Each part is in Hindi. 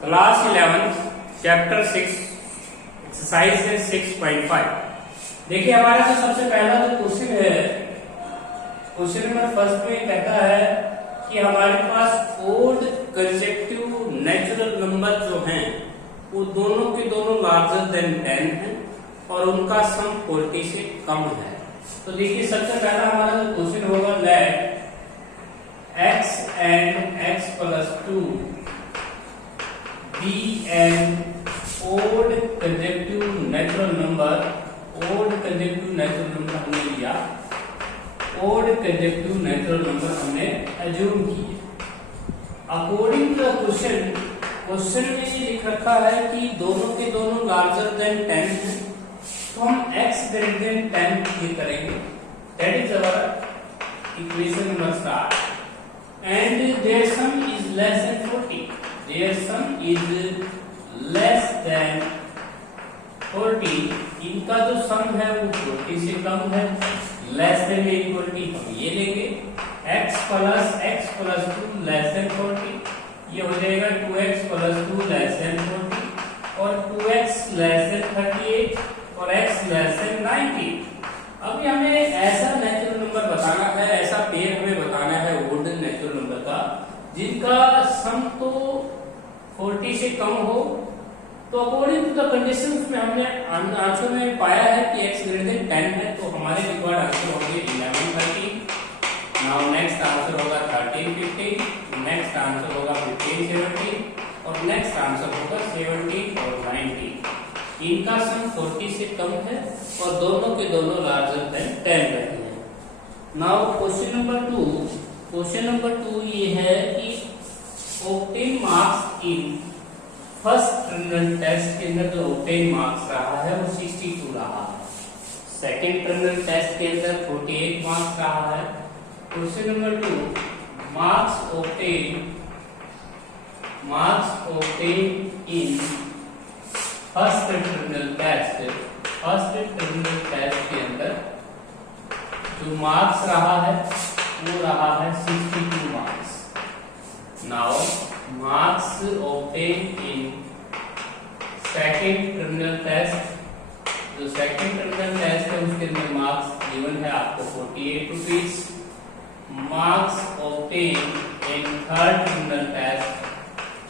क्लास 11 चैप्टर 6 एक्सरसाइज है 6.5। देखिए हमारा जो सबसे पहला जो क्वेश्चन है, क्वेश्चन नंबर फर्स्ट में कहता है कि हमारे पास ओड कंसेक्टिव नेचुरल नंबर जो हैं वो दोनों के दोनों लार्जर देन 10 हैं और उनका सम 40 से कम है। तो देखिए सबसे पहला हमारा जो क्वेश्चन होगा, late x and x plus 2 be an odd conjective natural number। odd conjective natural number हमने लिया, odd conjective natural number हमने assume किया। according to the question, question में ये लिख रखा है कि दोनों के दोनों लार्जर देन 10 है, तो हम x ग्रेटर देन 10 ये करेंगे। That is our equation number start. and their sum is less than 40, their sum is less than 40, इनका जो सम है वो 40 से कम है। लेस देन या इक्वल टू हम ये लेंगे, x plus 2 less than 40, ये हो जाएगा 2x plus 2 less than 40 और 2x less than 38 और x less than 90। अभी हमें ऐसा नेचुरल नंबर बताना है, ऐसा पेयर हमें बताना है ओड नेचुरल नंबर का जिनका सम तो 40 से कम हो। तो अकॉर्डिंग टू द कंडीशंस में हमने आंसर में पाया है कि x ग्रेटर देन 10 है, तो हमारे रिक्वायर्ड आंसर होंगे 11 13। नाउ नेक्स्ट आंसर होगा 13 15, नेक्स्ट आंसर होगा 15 17 और नेक्स्ट आंसर होगा 17 और 19। इनका सम 40 से कम है और दोनों के दोनों लार्जर देन 10 रहते हैं। नाउ क्वेश्चन नंबर 2 ये है कि obtain marks in first terminal test के अंदर जो ऑब्टेन मार्क्स रहा है वो 62 रहा है, सेकंड टर्मिनल टेस्ट के अंदर 48 मार्क्स रहा है। Question number 2, marks obtain in first terminal test के अंदर जो मार्क्स रहा है वो रहा है 62 marks. Now marks obtain in second terminal test, जो सेकंड टर्मिनल टेस्ट है उसके अंदर मार्क्स गिवन है आपको 48 rupees. Marks obtain in third terminal test,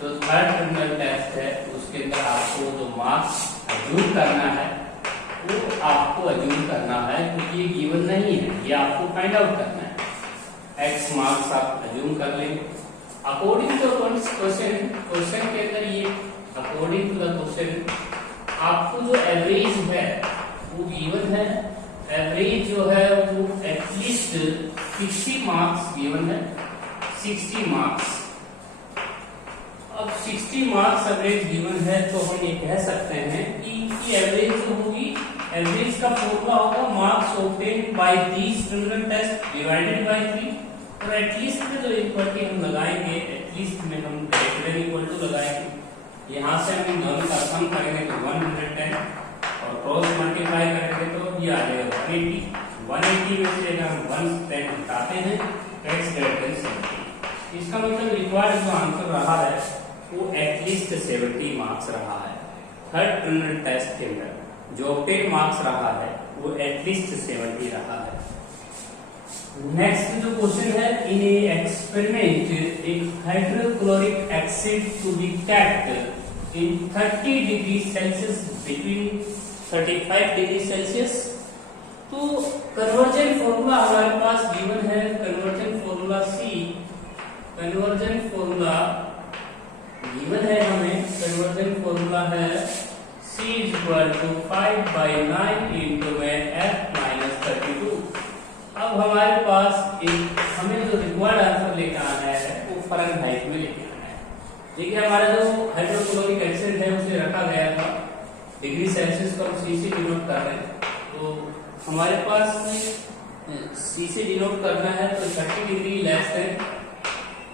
जो थर्ड टर्मिनल टेस्ट है उसके अंदर आपको जो मार्क्स अज्यूम करना है वो आपको अज्यूम करना है क्योंकि ये गिवन नहीं है, ये आपको फाइंड आउट करना है। x मार्क्स आप अज्यूम कर लेंगे अकॉर्डिंग टू क्वेश्चन के अंदर। ये अकॉर्डिंग टू द क्वेश्चन आपको जो एवरेज है वो गिवन है, एवरेज जो है वो एटलीस्ट 60 मार्क्स गिवन है, 60 मार्क्स। अब 60 मार्क्स एवरेज गिवन है तो हम ये कह सकते हैं कि इनकी एवरेज जो होगी, एवरेज का फॉर्मूला होगा marks obtain by these terminal test divided by 3 और एटलीस्ट में जो इक्वलिटी हम लगाएंगे, एटलीस्ट में हम ग्रेटर देन इक्वल टू लगाएंगे। यहाँ से हम दोनों का सम करेंगे तो 110 और क्रॉस मल्टीप्लाई करेंगे तो ये आ जाएगा 180 में से अगर हम 110 हटाते हैं x ग्रेटर देन 70। इसका मतलब रिक्वायर्ड जो आंसर रहा है वो एटलीस्ट 70 मार्क्स रहा है। थर्ड टर्मिनल टेस्ट के अंदर जो ऑब्टेन मार्क्स रहा है वो एटलीस्ट 70 रहा है। नेक्स्ट जो क्वेश्चन है, इन एक्सपेरिमेंट एक hydrochloric acid to be kept in 30 degree Celsius between 35 degree Celsius. तो कन्वर्जन फॉर्मूला हमारे पास गिवन है, कन्वर्जन फॉर्मूला गिवन है हमें, कन्वर्जन फॉर्मूला है C = 5/9 into f - 32। अब हमारे पास एक हमें जो रिक्वायर्ड आंसर लेकर आना है वो फ़ारेनहाइट में लेके आना है। देखिए हमारा जो हाइड्रोक्लोरिक एसिड है उसे रखा गया था डिग्री सेल्सियस को हम C से डिनोट कर रहे हैं, तो हमारे पास C से डिनोट करना है तो 30 डिग्री लेस देन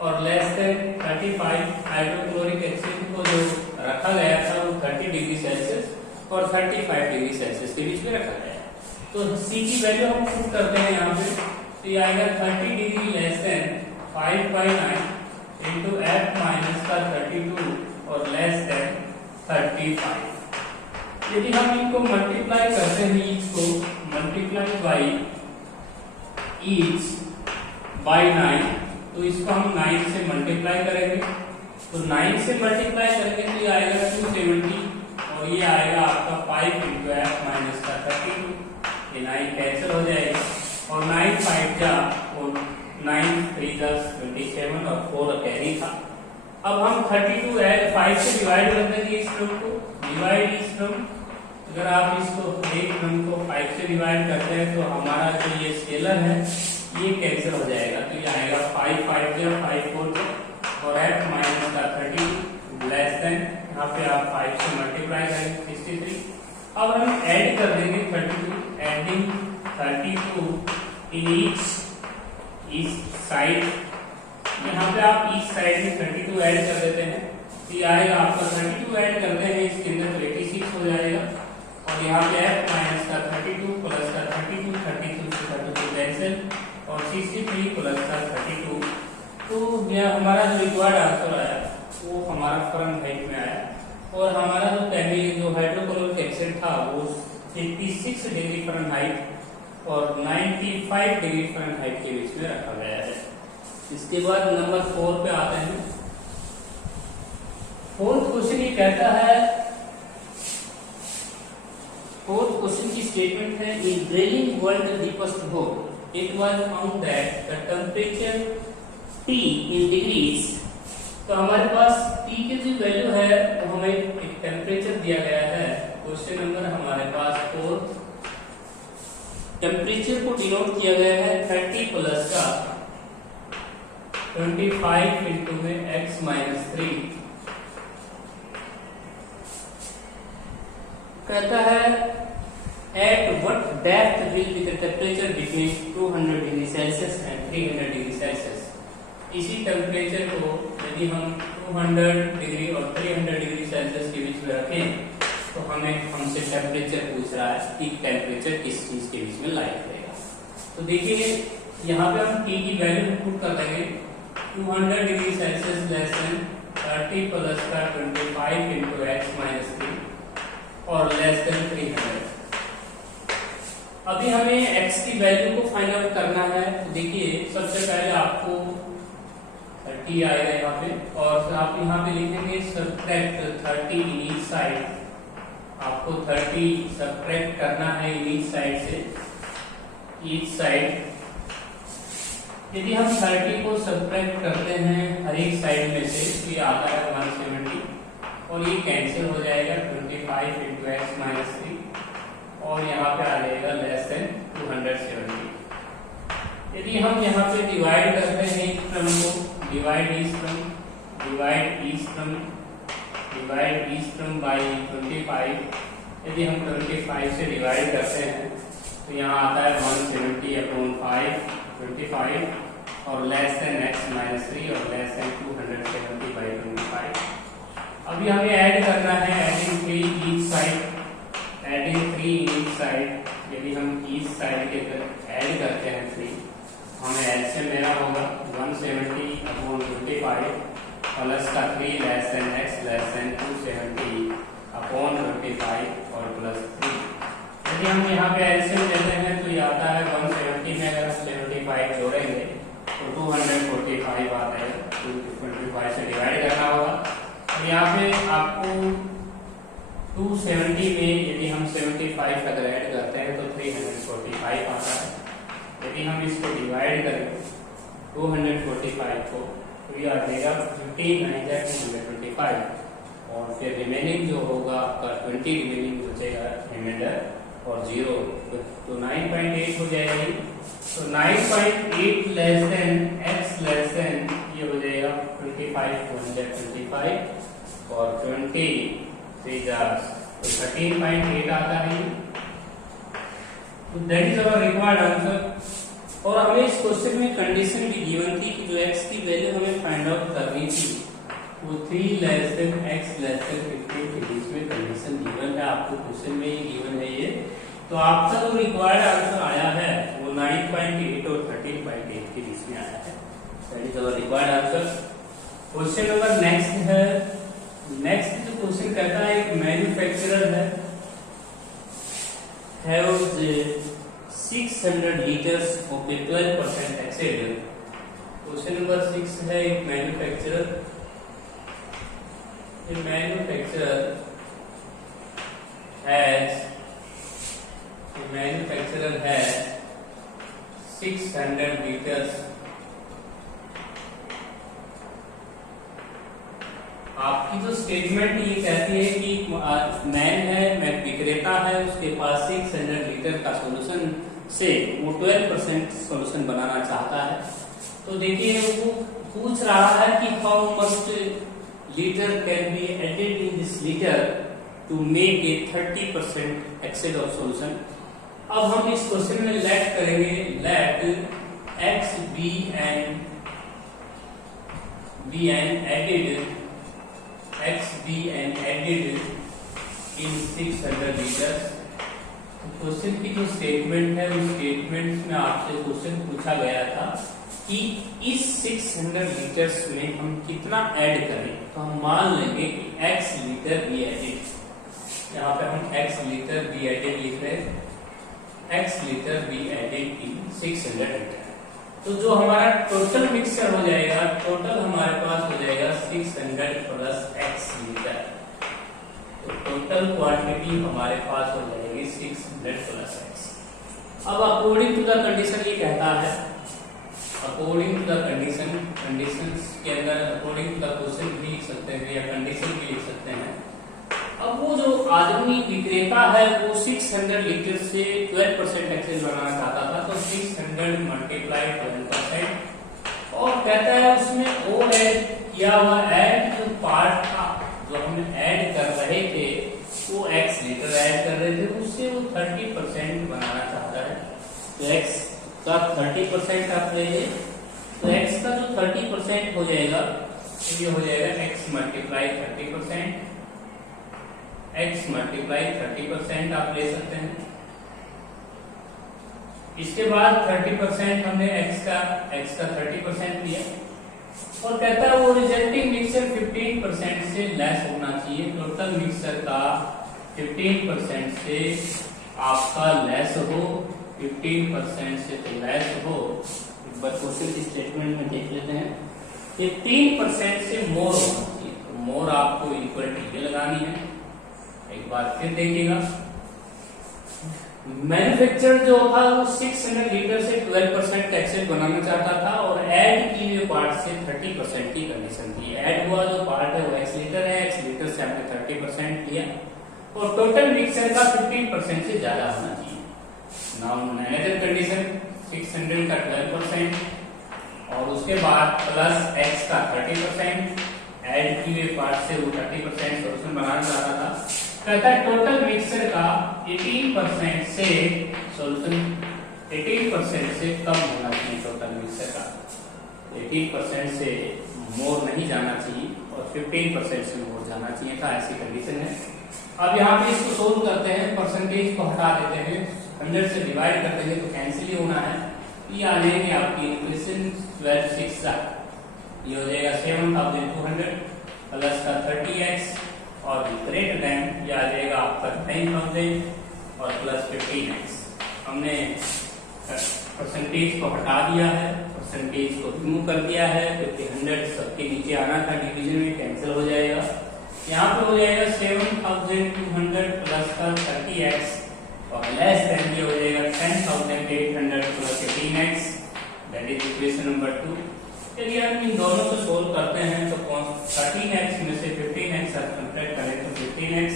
और लेस देन 35। हाइड्रोक्लोरिक एसिड को जो रखा गया था वो 30 डिग्री सेल्सियस और 35 डिग्री सेल्सियस के बीच में रखा गया है। तो C की वैल्यू हम पुट करते हैं यहाँ पे, तो ये आएगा 30 degree less than 5/9 into f minus का 32 और लेस देन 35। यदि हम इनको मल्टीप्लाई करते हैं, ईच को मल्टीप्लाई बाई ईच बाई 9, तो इसको हम 9 से मल्टीप्लाई करेंगे, तो 9 से मल्टीप्लाई करेंगे तो ये आएगा 270 और ये आएगा आपका 5 इंटू एफ माइनस का 32, ये 9 कैंसिल हो जाएगा और 9 5 जा और 9 3 10 27 और 4 कैरी था। अब हम 32 ऐड 5 से डिवाइड कर देंगे इस टर्म को, डिवाइड इस टर्म, अगर आप इसको एक टर्म को 5 से डिवाइड करते हैं तो हमारा जो ये स्केलर है ये कैंसिल हो जाएगा, तो ये आएगा 5 5 जा 5 4 जा और f माइनस का 32 लेस देन, यहाँ पे आप 5 से मल्टीप्लाई करेंगे 63। अब हम ऐड कर देंगे 32, एडिंग 32 इन ईच साइड, यहाँ पे आप ईच साइड में 32 ऐड कर देते हैं, तो ये आएगा आपका 32 ऐड करते हैं इसके अंदर तो 86 हो जाएगा और यहाँ पे f माइनस का 32 प्लस का 32 32 से 32 कैंसिल और 63 प्लस का 32, तो यह हमारा जो रिक्वायर्ड आंसर आया वो हमारा फahrenheit में आया और हमारा जो जो हाइड्रोक्लोरिक एसिड था वो 56 डिग्री फahrenheit और 95 डिग्री फahrenheit के बीच में रखा गया है। इसके बाद नंबर 4 पे आते हैं। फोर्थ क्वेश्चन ये कहता है, फोर्थ क्वेश्चन की स्टेटमेंट है, in drilling world deepest hole it was found that the temperature T in degrees, तो हमारे पास T की जो वैल्यू है वो हमें एक टेम्परेचर दिया गया है। क्वेश्चन नंबर हमारे पास 4, टेम्परेचर को डिनोट किया गया है 30 प्लस का 25 इंटू में x माइनस 3, कहता है at what depth will be the temperature between 200 degree Celsius and 300 degree Celsius. इसी टेम्परेचर को यदि हम 200 डिग्री और 300 डिग्री सेल्सियस के बीच में रखें तो हमें हमसे टेम्परेचर पूछ रहा है कि टेम्परेचर किस चीज के बीच में लाई करेगा। तो देखिए यहाँ पे हम T की वैल्यू पुट कर देंगे 200 degree Celsius less than 30 plus का 25 इंटू एक्स माइनस 3 और लेस देन 300। अभी हमें x की वैल्यू को फाइंड आउट करना है। तो देखिए सबसे पहले आपको 30 आएगा यहाँ पे और आप यहाँ पे लिखेंगे सब्ट्रैक्ट 30 इन ईच साइड, आपको 30 सब्ट्रैक्ट करना है इन ईच साइड से, ईच साइड। यदि हम 30 को सब्ट्रैक्ट करते हैं हर एक साइड में से तो ये आता है 170 और ये कैंसिल हो जाएगा 25 इंटू एक्स माइनस 3 और यहाँ पे आ जाएगा लेस देन 270। यदि हम यहाँ पे डिवाइड करते हैं इस टर्म को, डिवाइड ईच टर्म बाई 25, यदि हम 25 से डिवाइड करते हैं तो यहाँ आता है 170/5 25 और लेस देन x माइनस 3 और लेस देन 270/25। अभी हमें ऐड करना है adding 3 each side, adding 3 each side. यदि हम ईच साइड के अंदर ऐड करते हैं 3, हमें एलसीएम लेना होगा 170/25 प्लस का 3 less than x less than 270/25 और प्लस 3। यदि हम यहाँ पे एलसीएम लेते हैं तो ये आता है 170 में अगर 75 जोड़ेंगे तो 245 आता है, 225 से डिवाइड करना होगा। और यहाँ पे आपको 270 में यदि हम 75 अगर ऐड करते हैं तो 345 आता है। यदि हम इसको डिवाइड करें 245 को तो ये आ जाएगा 15/225 और फिर रिमेनिंग जो होगा आपका 20 रिमेनिंग बचेगा रिमाइंडर और 0 तो 9.8 हो जाएगी। तो 9.8 less than x less than ये हो जाएगा 25 और 20 3 तो 13.8 आता है। तो that is our required answer. और हमें इस क्वेश्चन में कंडीशन भी गिवन थी कि जो x की वैल्यू हमें फाइंड आउट करनी थी वो 3 less than x less than 15 के बीच में कंडीशन गिवन है। आपको क्वेश्चन में ये गिवन है ये, तो आपका जो रिक्वायर्ड आंसर आया है वो 9.8 और 13.8 के बीच में आया है। That is our required answer. Question number next है नेक्स्ट जो क्वेश्चन कहता है, एक manufacturer haves 600 liters of a 12% excedent. Question number 6 है, एक मैन्युफैक्चरर has 600 liters. आपकी जो स्टेटमेंट ये कहती है कि मैन है, विक्रेता है, उसके पास 600 लीटर का सॉल्यूशन से वो 12% सॉल्यूशन बनाना चाहता है। तो देखिए वो पूछ रहा है कि how much liter can be added in this liter to make a 30% exceed of solution. अब हम इस क्वेश्चन में लेट करेंगे, let x be n added in 600 liters। Question की जो स्टेटमेंट है, उस स्टेटमेंट में आपसे क्वेश्चन पूछा गया था कि इस 600 लीटर्स में हम कितना ऐड करें। तो हम मान लेंगे कि x लीटर बी एडेड, यहाँ पे हम x लीटर बी एडेड लिख रहे हैं, x liter be added in 600 liter. तो जो हमारा टोटल मिक्सचर हो जाएगा, टोटल हमारे पास हो जाएगा 600 प्लस x लीटर। तो टोटल क्वांटिटी हमारे पास हो जाएगी 600 प्लस x। अब अकॉर्डिंग टू द कंडीशन ये कहता है, अकॉर्डिंग टू द कंडीशंस के अंदर अकॉर्डिंग टू द क्वेश्चन भी लिख सकते हैं या कंडीशन भी लिख सकते हैं। अब वो जो आदमी विक्रेता है वो 600 लीटर से 12% एक्सेस बनाना चाहता था, तो 600 मल्टीप्लाई 12% और कहता है उसमें और ऐड किया हुआ ऐड जो पार्ट था, जो हम ऐड कर रहे थे वो x लीटर ऐड कर रहे थे, उससे वो 30% बनाना चाहता है। तो x का 30% आप लेंगे, तो x का जो 30% हो जाएगा ये हो जाएगा x मल्टीप्लाई 30%, x मल्टीप्लाई 30% आप ले सकते हैं। इसके बाद 30% हमने x का 30% लिया और कहता है वो रिजल्टिंग मिक्सचर 15% से लेस होना चाहिए। टोटल मिक्सचर का 15% से आपका लेस हो, 15% से तो लेस हो। एक बार क्वेश्चन की स्टेटमेंट में देख लेते हैं, 15% से मोर होना चाहिए। तो मोर आपको इक्वल टू ये लगानी है। एक बार फिर देखिएगा, मैन्युफैक्चरर जो था वो 600 लीटर से 12% एक्सेस बनाना चाहता था और ऐड की हुए पार्ट से 30% की कंडीशन थी। ऐड हुआ जो पार्ट है वो x लीटर है, x लीटर से हमने 30% लिया और टोटल मिक्सचर का 15% से ज्यादा होना चाहिए। नाउ नेगेटिव कंडीशन 600 का 12% और उसके बाद प्लस x का 30%, ऐड की हुए पार्ट से वो 30% सॉल्यूशन बनाना चाहता था। कहता है टोटल मिक्सचर का 18% से सॉल्यूशन 18% से कम होना चाहिए। टोटल मिक्सचर का 18% से मोर नहीं जाना चाहिए और 15% से मोर जाना चाहिए था, ऐसी कंडीशन है। अब यहाँ पे इसको सोल्व करते हैं, परसेंटेज को हटा देते हैं, 100 से डिवाइड करते हैं तो कैंसिल ही होना है। ये आ जाएंगे आपकी इक्वेशन 12 6 ये हो जाएगा 7200 प्लस का 30x और ग्रेटर देन ये आ जाएगा आपका 9000 और प्लस 15x। हमने परसेंटेज को हटा दिया है, परसेंटेज को रिमूव कर दिया है क्योंकि 100 सबके नीचे आना था, डिवीजन में कैंसिल हो जाएगा। यहाँ पे हो जाएगा 7200 प्लस का 30x और लेस देन ये हो जाएगा 10800 plus 18x, that is equation number 2। यदि हम इन दोनों को सोल्व करते हैं तो 13x में से 15x सब्ट्रैक्ट करें तो 15x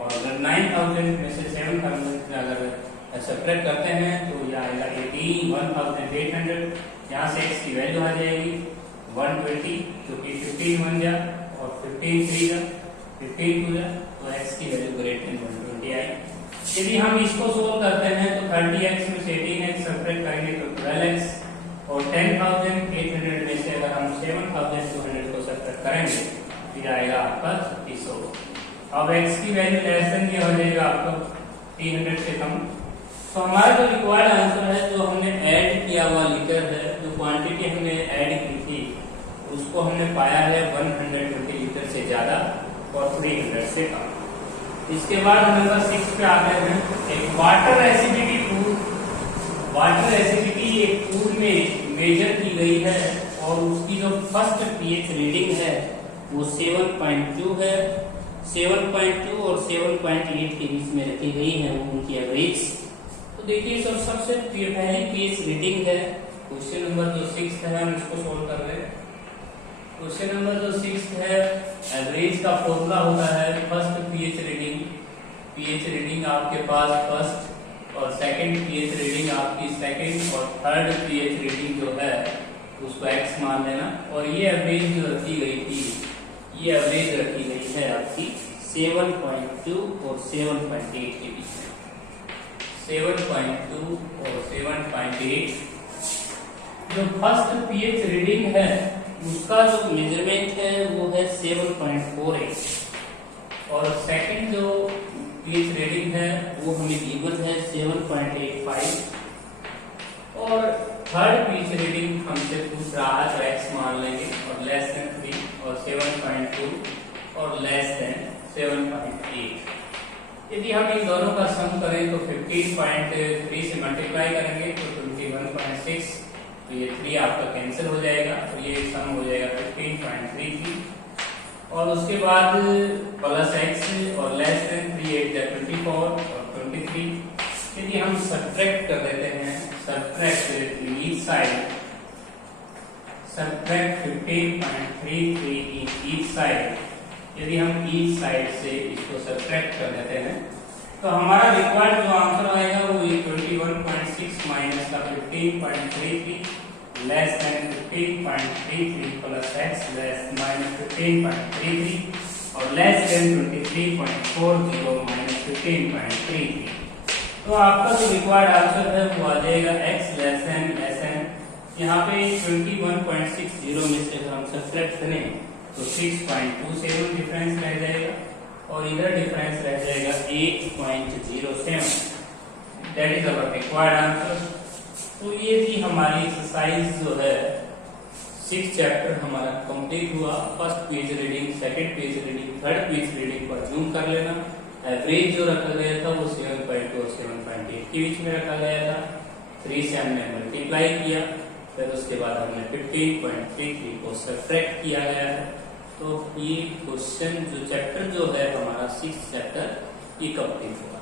और अगर 9000 में से 7000 अगर सब्ट्रैक्ट करते हैं तो ये आएगा 1800। यहाँ से x की वैल्यू आ जाएगी 120 क्योंकि 15 1 जा और 15 3 जा 15 2 जा, तो x की वैल्यू ग्रेटर देन 120 आई। यदि हम इसको सोल्व करते हैं तो 30x में से 18x सब्ट्रैक्ट करेंगे तो 12x और 10,800 में से अगर हम 7,200 को सब्ट्रैक्ट करेंगे फिर आएगा आपका 3600। अब x की वैल्यू लेस देन ये हो जाएगा आपका 300 से कम। तो हमारा जो रिक्वायर्ड आंसर है, जो हमने ऐड किया हुआ लीटर है, जो क्वांटिटी हमने ऐड की थी उसको हमने पाया है 120 लीटर से ज्यादा। और 300 से कम। इसके बाद नंबर 6 पे आते हैं। एक water acidity pool, water acidity एक पूल में मेजर की गई है और उसकी जो फर्स्ट पीएच रीडिंग है वो 7.2 है। 7.2 और 7.8 के बीच में रखी गई है वो उनकी एवरेज। तो देखिए सबसे पहली पीएच रीडिंग है। क्वेश्चन नंबर जो 6 है हम इसको सोल्व कर रहे हैं। क्वेश्चन नंबर जो 6 है, एवरेज का फॉर्मूला होता है first pH reading. PH reading आपके पास फर्स्ट और सेकंड पीएच रीडिंग आपकी सेकंड और थर्ड पीएच रीडिंग जो है उसको x मान लेना। और ये एवरेज जो रखी गई थी, ये एवरेज रखी गई है आपकी 7.2 और 7.8 के बीच में। 7.2 और 7.8 जो फर्स्ट पीएच रीडिंग है उसका जो मेजरमेंट है वो है 7.48 और सेकंड जो पीएच रीडिंग है वो हमें गिवन है 7.85 और थर्ड पीएच रीडिंग हमसे पूछ रहा है तो x मान लेंगे और लेस देन 3 और 7.2 और लेस देन 7.8। यदि हम इन दोनों का सम करें तो 15.3 से मल्टीप्लाई करेंगे तो 21.6, तो ये 3 आपका कैंसिल हो जाएगा तो ये सम हो जाएगा 15.33 और उसके बाद प्लस x और लेस देन 3 8 24 और 23। यदि हम सब्ट्रैक्ट कर देते हैं, subtract each side, subtract 15.33 each side, यदि हम ईच साइड से इसको सब्ट्रैक्ट कर देते हैं तो हमारा रिक्वायर्ड जो आंसर आएगा वो 21.6 माइनस का 15.33 less than 15.33 plus x less minus 15.33 और लेस देन 23.40 माइनस 15.33। तो आपका जो रिक्वायर्ड आंसर है वो आ जाएगा x लेस देन SN। यहाँ पे 21.60 में से अगर हम सब्ट्रैक्ट करें तो 6.27 डिफरेंस रह जाएगा और इधर डिफरेंस रह जाएगा 8.07। That is our required answer. तो ये थी हमारी एक्सरसाइज जो है 6 चैप्टर हमारा कंप्लीट हुआ। First page reading, second page reading, third page reading को जूम कर लेना। एवरेज जो रखा गया था वो 7.2 और 7.8 के बीच में रखा गया था। 3 से हमने मल्टीप्लाई किया, फिर उसके बाद हमने 15.33 को सब्ट्रैक्ट किया गया है। तो ये क्वेश्चन जो चैप्टर जो है हमारा 6 चैप्टर ये कंप्लीट हुआ।